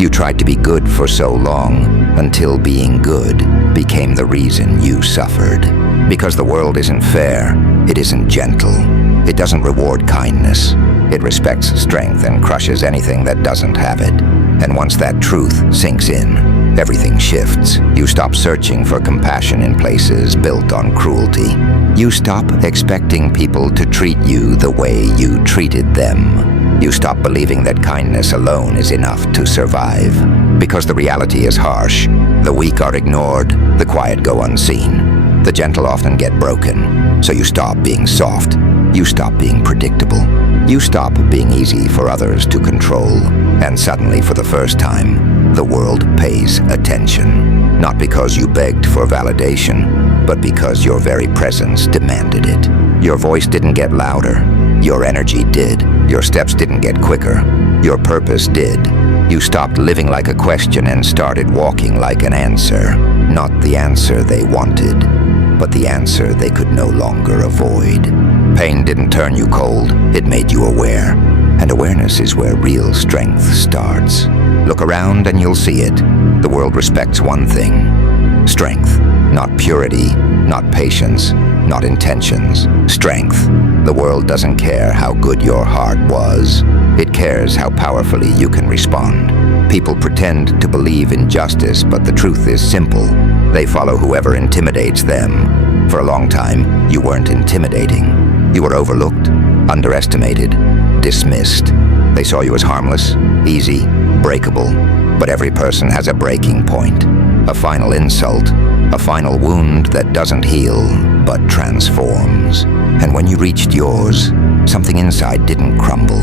You tried to be good for so long until being good became the reason you suffered. Because the world isn't fair, it isn't gentle. It doesn't reward kindness. It respects strength and crushes anything that doesn't have it. And once that truth sinks in, everything shifts. You stop searching for compassion in places built on cruelty. You stop expecting people to treat you the way you treated them. You stop believing that kindness alone is enough to survive. Because the reality is harsh. The weak are ignored, the quiet go unseen. The gentle often get broken. So you stop being soft. You stop being predictable. You stop being easy for others to control. And suddenly, for the first time, the world pays attention. Not because you begged for validation, but because your very presence demanded it. Your voice didn't get louder. Your energy did. Your steps didn't get quicker. Your purpose did. You stopped living like a question and started walking like an answer. Not the answer they wanted, but the answer they could no longer avoid. Pain didn't turn you cold, it made you aware. And awareness is where real strength starts. Look around and you'll see it. The world respects one thing: strength. Not purity, not patience, not intentions. Strength. The world doesn't care how good your heart was. It cares how powerfully you can respond. People pretend to believe in justice, but the truth is simple. They follow whoever intimidates them. For a long time, you weren't intimidating. You were overlooked, underestimated, dismissed. They saw you as harmless, easy, breakable. But every person has a breaking point. A final insult, a final wound that doesn't heal, but transforms. And when you reached yours, something inside didn't crumble.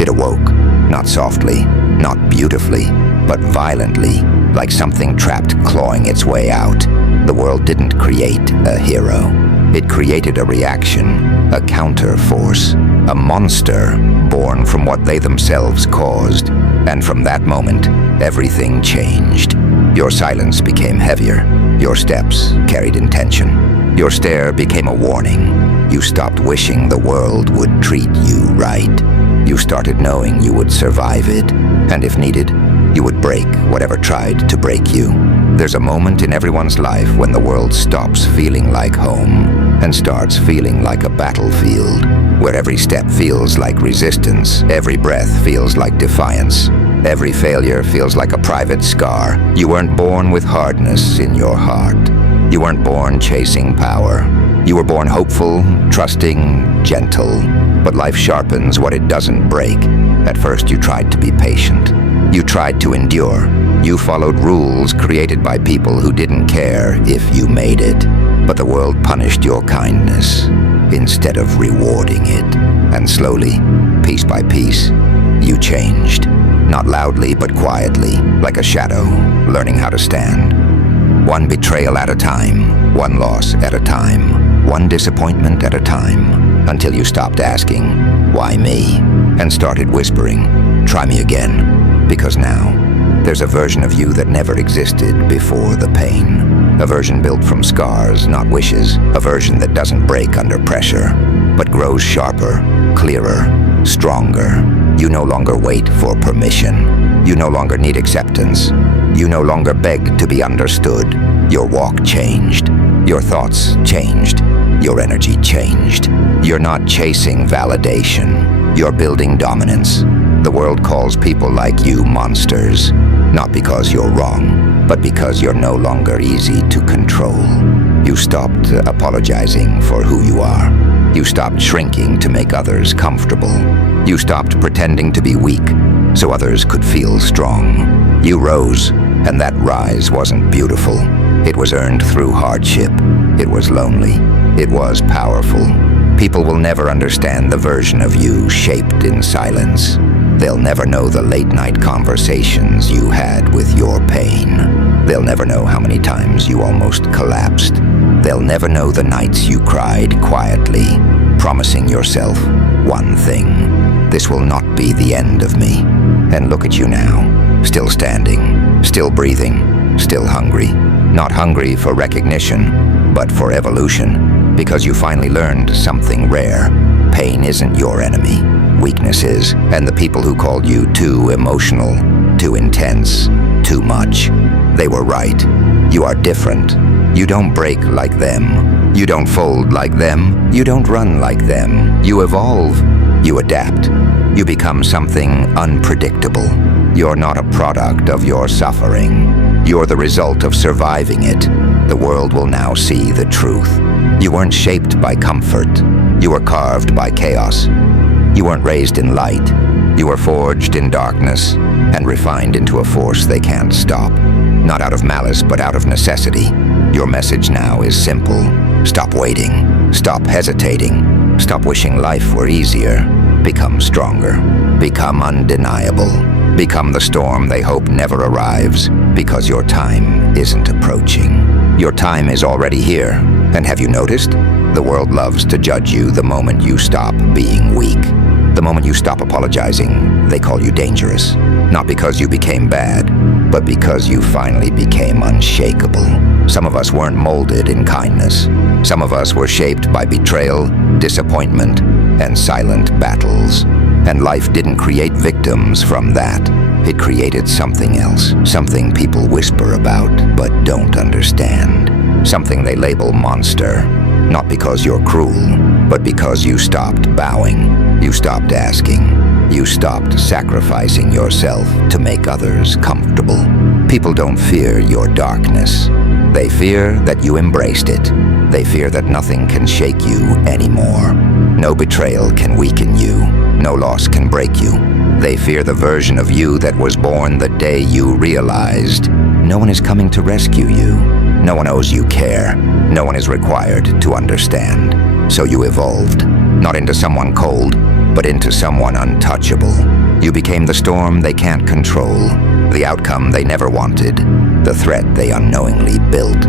It awoke, not softly, not beautifully, but violently, like something trapped clawing its way out. The world didn't create a hero. It created a reaction, a counter-force, a monster born from what they themselves caused. And from that moment, everything changed. Your silence became heavier. Your steps carried intention. Your stare became a warning. You stopped wishing the world would treat you right. You started knowing you would survive it, and if needed, you would break whatever tried to break you. There's a moment in everyone's life when the world stops feeling like home and starts feeling like a battlefield, where every step feels like resistance, every breath feels like defiance, every failure feels like a private scar. You weren't born with hardness in your heart. You weren't born chasing power. You were born hopeful, trusting, gentle. But life sharpens what it doesn't break. At first you tried to be patient. You tried to endure. You followed rules created by people who didn't care if you made it. But the world punished your kindness instead of rewarding it. And slowly, piece by piece, you changed. Not loudly, but quietly, like a shadow, learning how to stand. One betrayal at a time, one loss at a time, one disappointment at a time, until you stopped asking, "Why me?" and started whispering, "Try me again." Because now, there's a version of you that never existed before the pain. A version built from scars, not wishes. A version that doesn't break under pressure, but grows sharper, clearer, stronger. You no longer wait for permission. You no longer need acceptance. You no longer beg to be understood. Your walk changed. Your thoughts changed. Your energy changed. You're not chasing validation. You're building dominance. The world calls people like you monsters, not because you're wrong, but because you're no longer easy to control. You stopped apologizing for who you are. You stopped shrinking to make others comfortable. You stopped pretending to be weak so others could feel strong. You rose, and that rise wasn't beautiful. It was earned through hardship. It was lonely. It was powerful. People will never understand the version of you shaped in silence. They'll never know the late-night conversations you had with your pain. They'll never know how many times you almost collapsed. They'll never know the nights you cried quietly, promising yourself one thing: this will not be the end of me. And look at you now, still standing, still breathing, still hungry. Not hungry for recognition, but for evolution, because you finally learned something rare. Pain isn't your enemy. Weakness is, and the people who called you too emotional too intense, too much. They were right. You are different. You don't break like them. You don't fold like them. You don't run like them. You evolve. You adapt. You become something unpredictable. You're not a product of your suffering. You're the result of surviving it. The world will now see the truth. You weren't shaped by comfort. You were carved by chaos. You weren't raised in light. You were forged in darkness and refined into a force they can't stop. Not out of malice, but out of necessity. Your message now is simple. Stop waiting. Stop hesitating. Stop wishing life were easier. Become stronger. Become undeniable. Become the storm they hope never arrives, because your time isn't approaching. Your time is already here. And have you noticed? The world loves to judge you the moment you stop being weak. The moment you stop apologizing, they call you dangerous. Not because you became bad, but because you finally became unshakable. Some of us weren't molded in kindness. Some of us were shaped by betrayal, disappointment, and silent battles. And life didn't create victims from that. It created something else. Something people whisper about, but don't understand. Something they label monster. Not because you're cruel, but because you stopped bowing. You stopped asking. You stopped sacrificing yourself to make others comfortable. People don't fear your darkness. They fear that you embraced it. They fear that nothing can shake you anymore. No betrayal can weaken you. No loss can break you. They fear the version of you that was born the day you realized no one is coming to rescue you. No one owes you care. No one is required to understand. So you evolved, not into someone cold, but into someone untouchable. You became the storm they can't control, the outcome they never wanted, the threat they unknowingly built.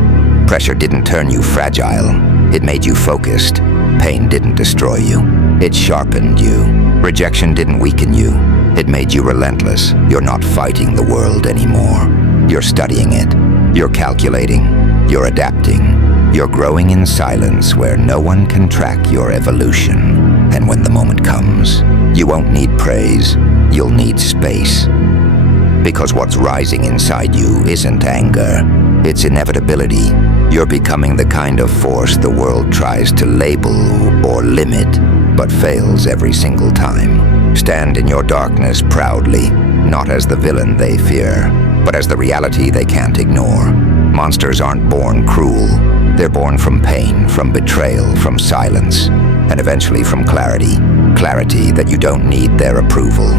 Pressure didn't turn you fragile. It made you focused. Pain didn't destroy you. It sharpened you. Rejection didn't weaken you. It made you relentless. You're not fighting the world anymore. You're studying it. You're calculating. You're adapting. You're growing in silence where no one can track your evolution. And when the moment comes, you won't need praise. You'll need space. Because what's rising inside you isn't anger. It's inevitability. You're becoming the kind of force the world tries to label or limit, but fails every single time. Stand in your darkness proudly, not as the villain they fear, but as the reality they can't ignore. Monsters aren't born cruel. They're born from pain, from betrayal, from silence, and eventually from clarity. Clarity that you don't need their approval.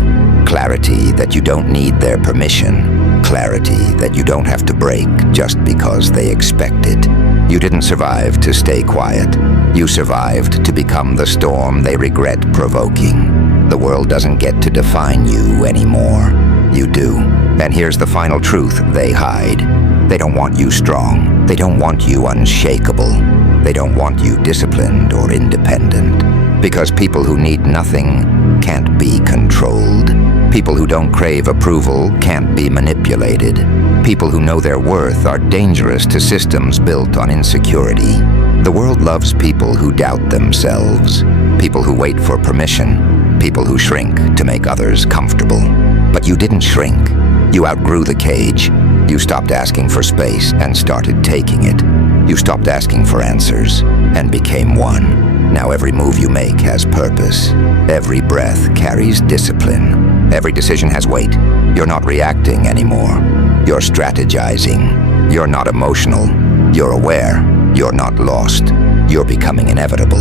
Clarity that you don't need their permission. Clarity that you don't have to break just because they expect it. You didn't survive to stay quiet. You survived to become the storm they regret provoking. The world doesn't get to define you anymore. You do. And here's the final truth they hide. They don't want you strong. They don't want you unshakable. They don't want you disciplined or independent. Because people who need nothing can't be controlled. People who don't crave approval can't be manipulated. People who know their worth are dangerous to systems built on insecurity. The world loves people who doubt themselves. People who wait for permission. People who shrink to make others comfortable. But you didn't shrink. You outgrew the cage. You stopped asking for space and started taking it. You stopped asking for answers and became one. Now every move you make has purpose. Every breath carries discipline. Every decision has weight. You're not reacting anymore. You're strategizing. You're not emotional. You're aware. You're not lost. You're becoming inevitable.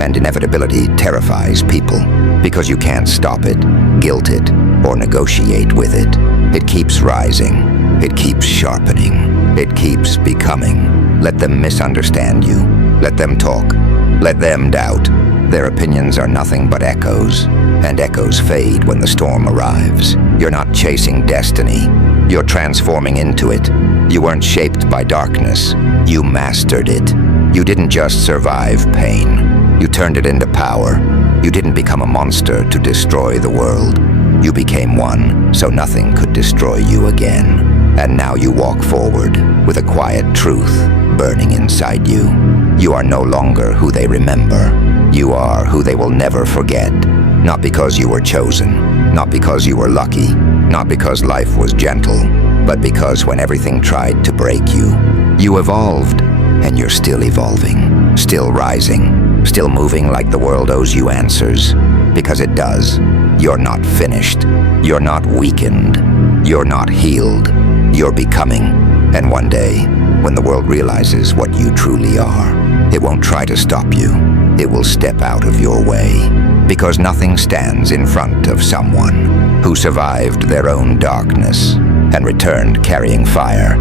And inevitability terrifies people because you can't stop it, guilt it, or negotiate with it. It keeps rising. It keeps sharpening. It keeps becoming. Let them misunderstand you. Let them talk. Let them doubt. Their opinions are nothing but echoes, and echoes fade when the storm arrives. You're not chasing destiny. You're transforming into it. You weren't shaped by darkness. You mastered it. You didn't just survive pain. You turned it into power. You didn't become a monster to destroy the world. You became one, so nothing could destroy you again. And now you walk forward with a quiet truth burning inside you. You are no longer who they remember. You are who they will never forget. Not because you were chosen, not because you were lucky, Not because life was gentle, but because when everything tried to break you, you evolved, and you're still evolving, still rising, still moving like the world owes you answers. Because it does. You're not finished. You're not weakened. You're not healed. You're becoming. And one day, when the world realizes what you truly are, it won't try to stop you. It will step out of your way. Because nothing stands in front of someone who survived their own darkness and returned carrying fire